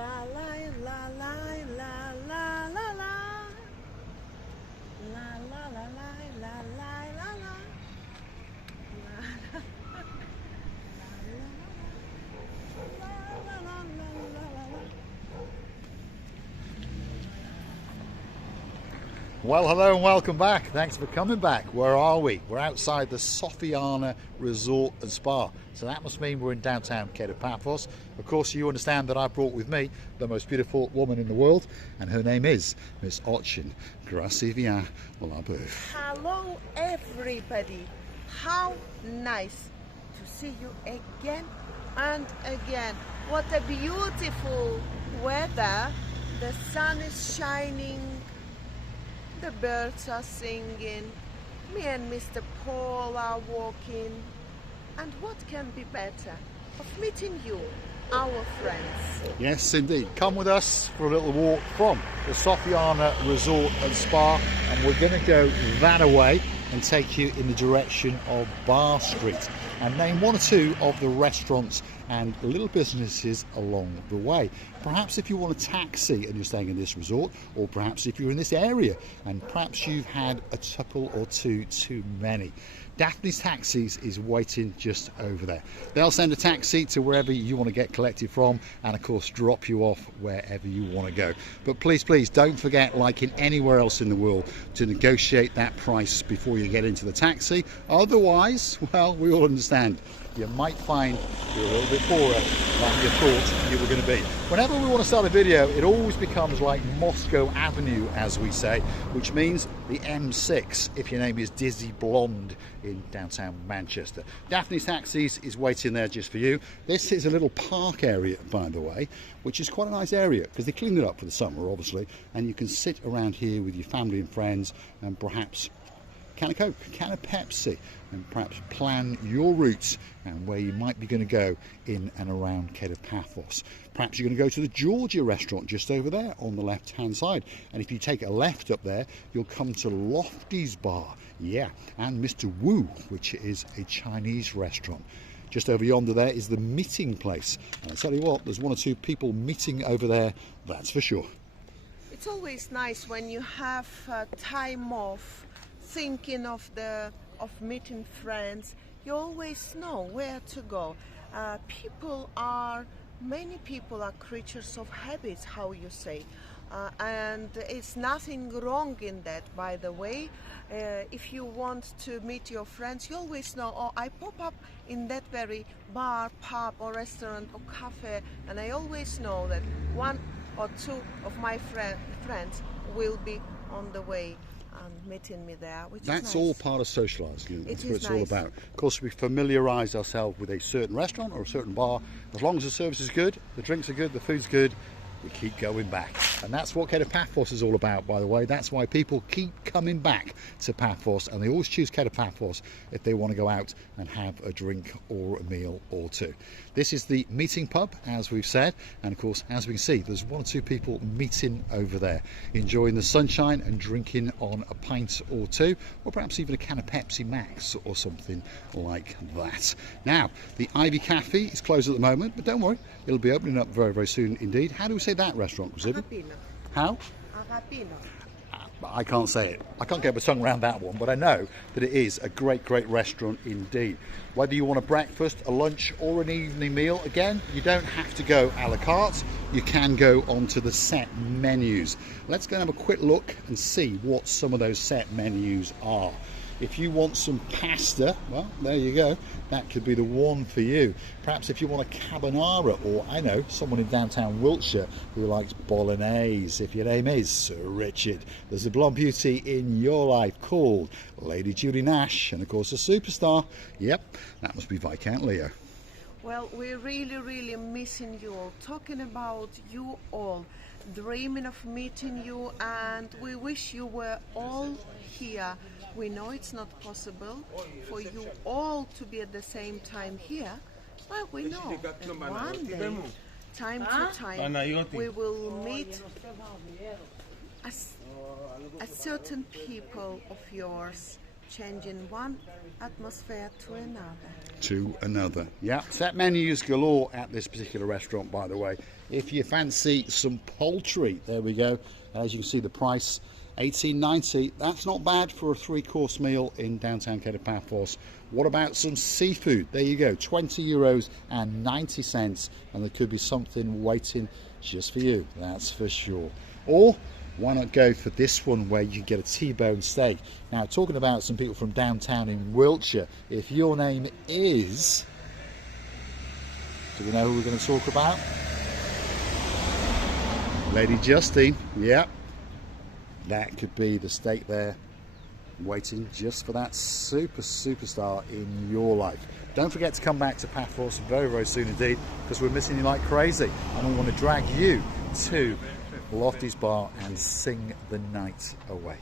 La la la la la la la la. La la la la la la la la. Well, hello and welcome back. Thanks for coming back. Where are we? We're outside the Sofiana Resort and Spa. So that must mean we're in downtown Kato Paphos. Of course, you understand that I brought with me the most beautiful woman in the world, and her name is Miss Ochin. Grazie via la boeuf. Hello, everybody. How nice to see you again and again. What a beautiful weather. The sun is shining. The birds are singing, me and Mr. Paul are walking, and what can be better of meeting you, our friends? Yes, indeed. Come with us for a little walk from the Sofiana Resort and Spa, and we're going to go that away and take you in the direction of Bar Street and name one or two of the restaurants and little businesses along the way. Perhaps if you want a taxi and you're staying in this resort, or perhaps if you're in this area and perhaps you've had a couple or two too many. Daphne's Taxis is waiting just over there. They'll send a taxi to wherever you want to get collected from, and of course drop you off wherever you want to go. But please, please don't forget, like in anywhere else in the world, to negotiate that price before you get into the taxi. Otherwise, well, we all understand, you might find you're a little bit poorer than you thought you were going to be. Whenever we want to start a video, it always becomes like Moscow Avenue, as we say, which means the M6 if your name is Dizzy Blonde in downtown Manchester. Daphne's Taxis is waiting there just for you. This is a little park area, by the way, which is quite a nice area because they cleaned it up for the summer, obviously, and you can sit around here with your family and friends and perhaps can of Coke, can of Pepsi, and perhaps plan your routes and where you might be going to go in and around Kato Paphos. Perhaps you're going to go to the Georgia restaurant just over there on the left hand side, and if you take a left up there you'll come to Lofty's Bar, yeah, and Mr. Wu, which is a Chinese restaurant. Just over yonder there is the meeting place, and I tell you what, there's one or two people meeting over there, that's for sure. It's always nice when you have time off, thinking of meeting friends. You always know where to go. Many people are creatures of habits, how you say, and it's nothing wrong in that, by the way. If you want to meet your friends, you always know, oh, I pop up in that very bar, pub or restaurant or cafe, and I always know that one or two of my friends will be on the way and meeting me there, which that's is nice. all part of socialising. That's what it's nice. all about. Of course, we familiarise ourselves with a certain restaurant or a certain bar. As long as the service is good, the drinks are good, the food's good, we keep going back. And that's what Kato Paphos is all about, by the way. That's why people keep coming back to Paphos, and they always choose Kato Paphos if they want to go out and have a drink or a meal or two. This is the meeting pub, as we've said, and of course, as we can see, there's one or two people meeting over there, enjoying the sunshine and drinking on a pint or two, or perhaps even a can of Pepsi Max or something like that. Now, the Ivy Cafe is closed at the moment, but don't worry, it'll be opening up very, very soon indeed. How do we say that restaurant, Rosivy? Agapino. How? Agapino. I can't say it. I can't get my tongue around that one, but I know that it is a great, great restaurant indeed. Whether you want a breakfast, a lunch or an evening meal, again, you don't have to go a la carte. You can go onto the set menus. Let's go and have a quick look and see what some of those set menus are. If you want some pasta, well, there you go. That could be the one for you. Perhaps if you want a carbonara, or I know, someone in downtown Wiltshire who likes bolognese. If your name is Sir Richard, there's a blonde beauty in your life called Lady Judy Nash, and of course a superstar. Yep, that must be Viscount Leo. Well, we're really, really missing you all, talking about you all, dreaming of meeting you, and we wish you were all here. We know it's not possible for you all to be at the same time here, but we know that one day, time to time, we will meet a certain people of yours changing one atmosphere to another. Yeah, set menus galore at this particular restaurant, by the way. If you fancy some poultry, there we go. As you can see, the price $18.90. That's not bad for a 3-course meal in downtown Kato Paphos. What about some seafood? There you go, €20.90, and there could be something waiting just for you, that's for sure. Or why not go for this one where you can get a T-bone steak? Now, talking about some people from downtown in Wiltshire, if your name is... Do we know who we're going to talk about? Lady Justine, yeah. That could be the steak there, waiting just for that superstar in your life. Don't forget to come back to Paphos very, very soon indeed, because we're missing you like crazy, and we want to drag you to Lofty's Bar and sing the night away.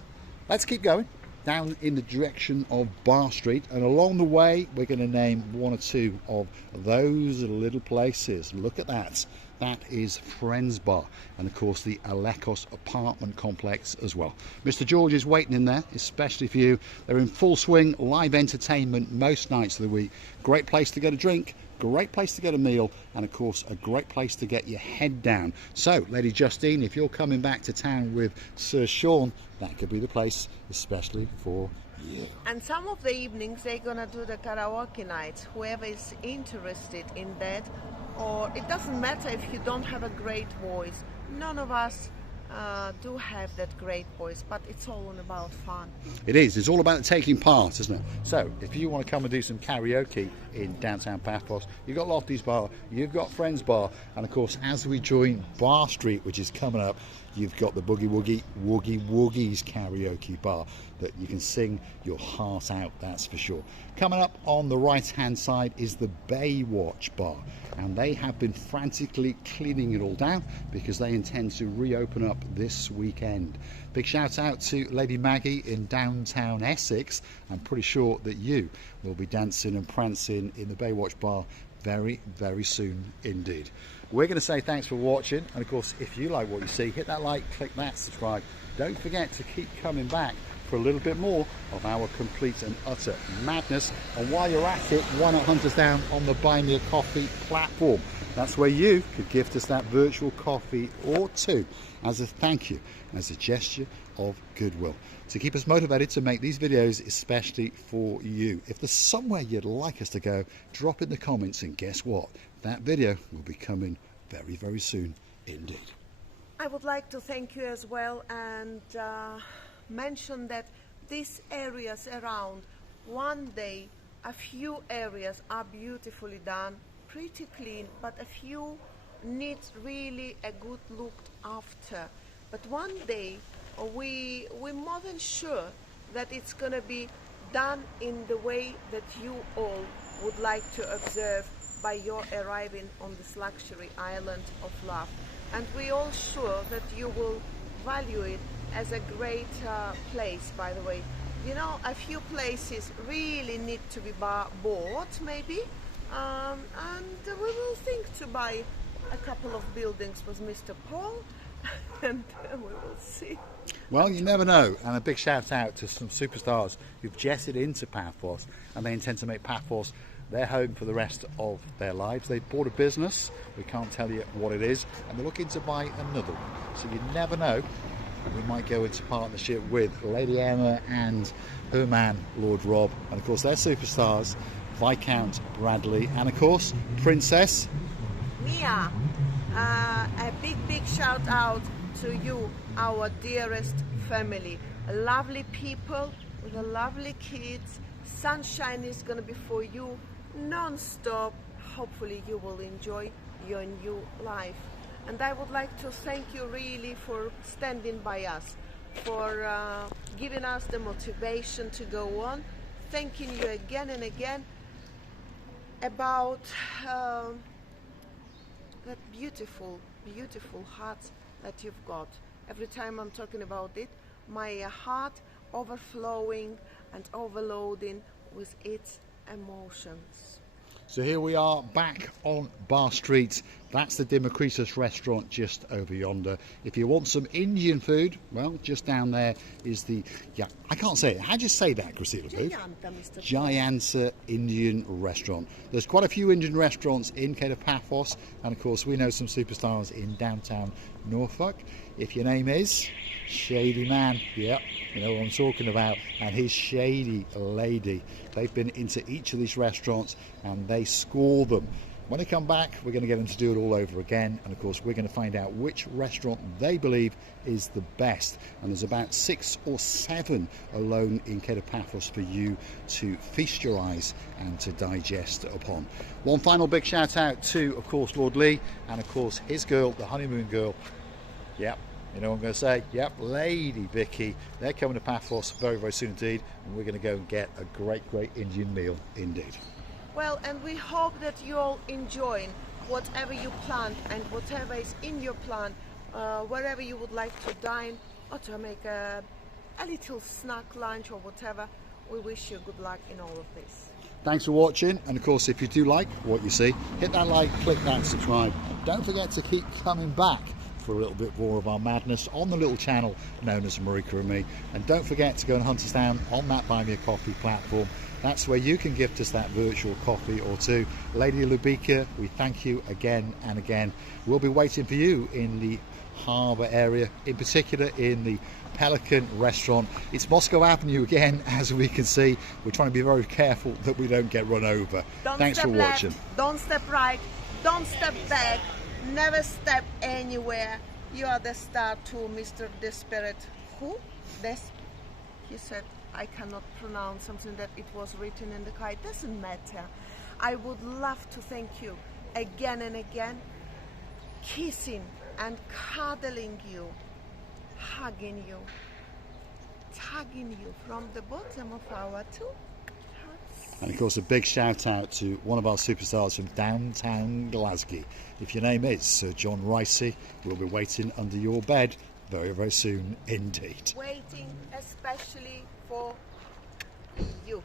Let's keep going down in the direction of Bar Street, and along the way we're going to name one or two of those little places. Look at that. That is Friends Bar, and of course the Alekos apartment complex as well. Mr. George is waiting in there, especially for you. They're in full swing, live entertainment most nights of the week. Great place to get a drink, great place to get a meal, and of course a great place to get your head down. So, Lady Justine, if you're coming back to town with Sir Sean, that could be the place, especially for you. And some of the evenings they're gonna do the karaoke nights. Whoever is interested in that, or it doesn't matter if you don't have a great voice. None of us do have that great voice, but it's all about fun. It is. It's all about taking part, isn't it? So if you want to come and do some karaoke in downtown Paphos, you've got Lofty's Bar, you've got Friends Bar, and of course as we join Bar Street, which is coming up, you've got the Boogie Woogies karaoke bar that you can sing your heart out, that's for sure. Coming up on the right hand side is the Baywatch bar, and they have been frantically cleaning it all down because they intend to reopen up this weekend. Big shout out to Lady Maggie in downtown Essex. I'm pretty sure that you will be dancing and prancing in the Baywatch bar very, very soon indeed. We're going to say thanks for watching, and of course if you like what you see, hit that like, click that subscribe. Don't forget to keep coming back for a little bit more of our complete and utter madness, and while you're at it, why not hunt us down on the Buy Me a Coffee platform? That's where you could gift us that virtual coffee or two as a thank you, as a gesture of goodwill, to keep us motivated to make these videos especially for you. If there's somewhere you'd like us to go, drop in the comments, and guess what? That video will be coming very, very soon indeed. I would like to thank you as well, and mention that these areas around, one day a few areas are beautifully done, pretty clean, but a few needs really a good looked after. But one day we're more than sure that it's going to be done in the way that you all would like to observe by your arriving on this luxury island of love. And we're all sure that you will value it as a great place, by the way. You know, a few places really need to be bought, maybe, and we will think to buy a couple of buildings with Mr. Paul, and we will see. Well, you never know. And a big shout out to some superstars who've jetted into Paphos, and they intend to make Paphos their home for the rest of their lives. They bought a business, we can't tell you what it is, and they're looking to buy another one. So you never know, we might go into partnership with Lady Emma and her man, Lord Rob, and of course their superstars, Viscount Bradley, and of course Princess Mia. A big shout out to you, our dearest family. Lovely people with lovely kids. Sunshine is going to be for you non-stop. Hopefully you will enjoy your new life. And I would like to thank you really for standing by us, for giving us the motivation to go on. Thanking you again and again about that beautiful heart that you've got. Every time I'm talking about it, my heart overflowing and overloading with its emotions. So here we are back on Bar Street. That's the Democritus restaurant just over yonder. If you want some Indian food, well, just down there is the, yeah, I can't say it. How do you say that, Christina Booth? Jayanta, Mr. Jayanta Indian restaurant. There's quite a few Indian restaurants in Kato Paphos, and of course we know some superstars in downtown Norfolk. If your name is Shady Man, yep, you know what I'm talking about, and his Shady Lady. They've been into each of these restaurants and they score them. When they come back, we're going to get them to do it all over again, and of course we're going to find out which restaurant they believe is the best. And there's about 6 or 7 alone in Kato Paphos for you to feast your eyes and to digest upon. One final big shout out to, of course, Lord Lee, and of course his girl, the honeymoon girl. Yep, you know what I'm going to say? Yep, Lady Vicky. They're coming to Paphos very, very soon indeed, and we're going to go and get a great, great Indian meal indeed. Well, and we hope that you're all enjoying whatever you plan and whatever is in your plan, wherever you would like to dine or to make a little snack lunch or whatever. We wish you good luck in all of this. Thanks for watching, and of course if you do like what you see, hit that like, click that subscribe. Don't forget to keep coming back for a little bit more of our madness on the little channel known as Marika and Me. And don't forget to go and hunt us down on that Buy Me a Coffee platform. That's where you can gift us that virtual coffee or two. Lady Lubika, we thank you again and again. We'll be waiting for you in the harbour area, in particular in the Pelican restaurant. It's Moscow Avenue again, as we can see. We're trying to be very careful that we don't get run over. Thanks for watching. Don't step right, don't step back, never step anywhere. You are the star too, Mr. Desperate. Who? He said, I cannot pronounce something that it was written in the car. It doesn't matter. I would love to thank you again and again, kissing and cuddling you, hugging you, tugging you from the bottom of our 2 hearts. And of course a big shout out to one of our superstars from downtown Glasgow. If your name is Sir John Ricey, we'll be waiting under your bed very, very soon indeed. Waiting especially for you.